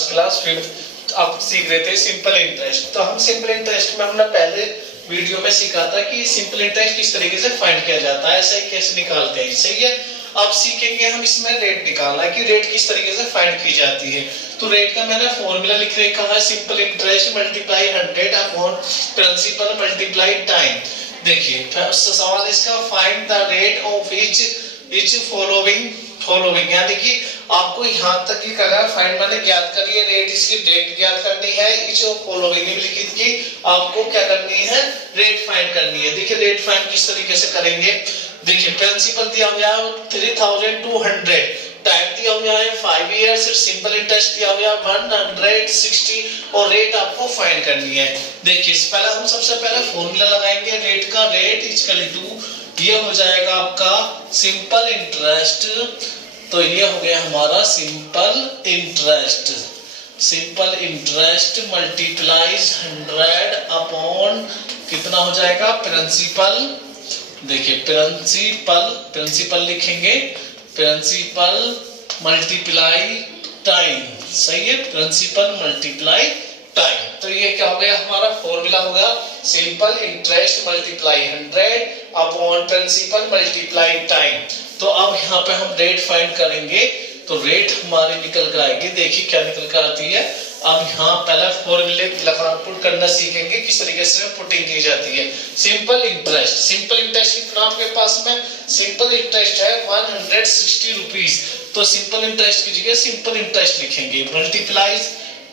आज क्लास 5 अब सीख रहे थे सिंपल इंटरेस्ट। तो हम सिंपल इंटरेस्ट में हमने पहले वीडियो में सीखा था कि सिंपल इंटरेस्ट किस तरीके से फाइंड किया जाता है, ऐसे कैसे निकालते हैं। सही है, अब सीखेंगे हम इसमें रेट निकालना है कि रेट किस तरीके से फाइंड की जाती है। तो रेट का मैंने फॉर्मूला लिख रखा है, simple interest multiply 100 upon principal multiply time. देखिए सवाल इसका, find the rate of each following यानी कि आपको यहाँ तक की कहा फाइंड मैंने ज्ञात करिए रेट, इसकी रेट ज्ञात करनी है। इच फॉलोइंग निम्नलिखित की आपको क्या करनी है, रेट फाइंड करनी है। देखिए रेट फाइंड किस तरीके से करेंगे। देखिए प्रिंसिपल दिया हुआ है 3200, टाइम दिया हुआ है 5 इयर्स, सिंपल इंटरेस्ट दिया हुआ है 160 और रेट आपको फाइंड करनी है। देखिए पहले हम सबसे पहले फॉर्मूला लगाएंगे रेट का। रेट इक्वल टू ये हो जाएगा आपका सिंपल इंटरेस्ट, तो ये हो गया हमारा simple interest. Simple interest multiplies 100 upon कितना हो जाएगा प्रिंसिपल। देखिए प्रिंसिपल लिखेंगे, प्रिंसिपल मल्टीप्लाई टाइम। सही है, प्रिंसिपल मल्टीप्लाई टाइम। तो ये क्या हो गया हमारा फॉर्मूला होगा, simple interest multiply 100 upon principal multiply time. तो अब यहाँ पे हम रेट फाइंड करेंगे, तो रेट हमारी निकल कर आएगी। देखिए क्या निकल कर आती है। अब यहाँ पहला फॉर्मूले पुट करना सीखेंगे किस तरीके से पुटिंग की जाती है। सिंपल इंटरेस्ट कितना आपके पास में, सिंपल इंटरेस्ट है 160 रुपीज। तो सिंपल इंटरेस्ट की जगह सिंपल इंटरेस्ट लिखेंगे, मल्टीप्लाइज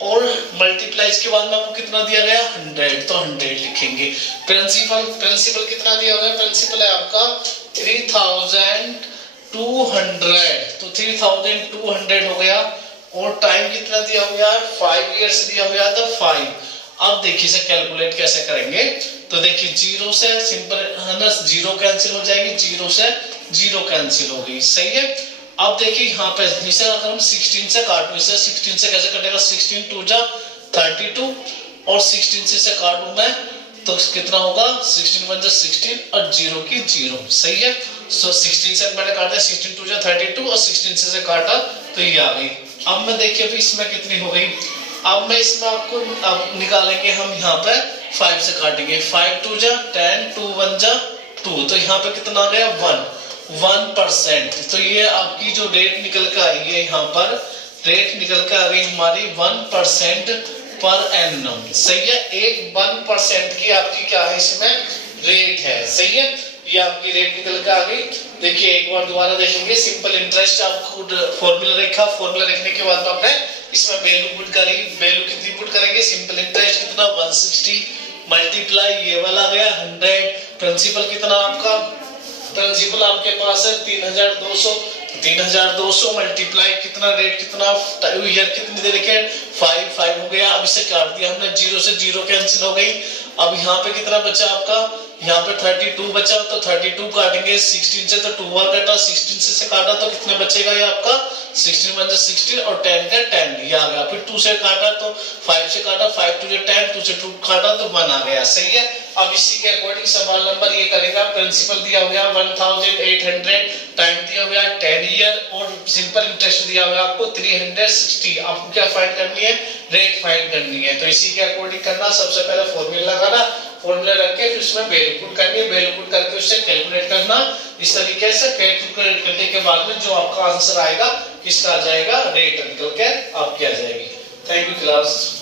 और मल्टीप्लाइज के बाद में आपको कितना दिया गया 100, तो 100 लिखेंगे। प्रिंसिपल कितना दिया हुआ है, प्रिंसिपल है आपका 3200, तो 3200 हो गया। और टाइम कितना दिया हुआ है 5 इयर्स दिया हुआ था 5। अब देखिए इसे कैलकुलेट कैसे करेंगे। तो देखिए जीरो से सिंपल है ना, जीरो कैंसिल हो जाएगी, जीरो से जीरो कैंसिल हो गई। सही है। अब देखिए यहाँ पे इसे अगर हम 16 से काटूं, इसे 16 से कैसे कटेगा, 16 2 जा 32 और 16 से काटूं मैं तो कितना होगा 16 1 जा 16 और 0 की 0। सही है। सो 16 से मैंने काटा 16 2 जा 32 और 16 से काटा तो ये आ गई। अब मैं देखिए अभी इसमें कितनी हो गई। अब मैं इसमें आपको अब निकालेंगे हम यहाँ पे 5 से काटेंगे, 5 2 जा 10 2 1 जा 2, तो यहाँ पे कितना आ गया 1%। तो ये आपकी जो रेट निकल कर आई है, यहाँ पर रेट निकल कर आ गई हमारी 1% पर एनम। सही है, एक 1% की आपकी क्या है इसमें रेट है। सही है, ये आपकी रेट निकल कर आ गई। देखिए एक बार दोबारा देखेंगे, सिंपल इंटरेस्ट आपको फॉर्मूला रखा, फॉर्मूला रखने के बाद आपने इसमें वैल्यू पुट करी, वैल्यू कितनी पुट करेंगे, सिंपल इंटरेस्ट कितना 160 मल्टीप्लाई ये वाला गया 100, प्रिंसिपल कितना आपका, प्रिंसिपल आपके पास है 3200 मल्टीप्लाई कितना रेट कितना ईयर कितनी दे रखे 5 हो गया। अब इसे काट दिया हमने, जीरो से जीरो कैंसिल हो गई। अब यहाँ पे कितना बचा आपका, यहाँ पे 32 बचा, तो 32 काटेंगे 16 से, तो 2 बार काटा, 16 से काटा तो कितने बचेगा ये आपका 16 1 16 और 10 का 10 ये आ गया। फिर 2 से काटा तो 5 से काटा, 5 2 10, 2 से 2 काटा तो 1 आ गया। सही है। अब इसी के अकॉर्डिंग सवाल नंबर ये करेगा, प्रिंसिपल दिया हुआ 1800, टाइम दिया हुआ 10 ईयर और सिंपल इंटरेस्ट दिया हुआ आपको 360। आपको क्या फाइंड करनी है, रेट फाइंड करनी है। तो इसी के अकॉर्डिंग करना, सबसे पहले फॉर्मूला लगाना, फॉर्मूला रख के फिर उसमें वैल्यू पुट करनी है, वैल्यू पुट करके उससे कैलकुलेट करना। इस तरीके से कैलकुलेट करने के बाद में जो आपका आंसर आएगा किसका आ जाएगा, रेट निकल के आपकी आ जाएगी। Thank you class.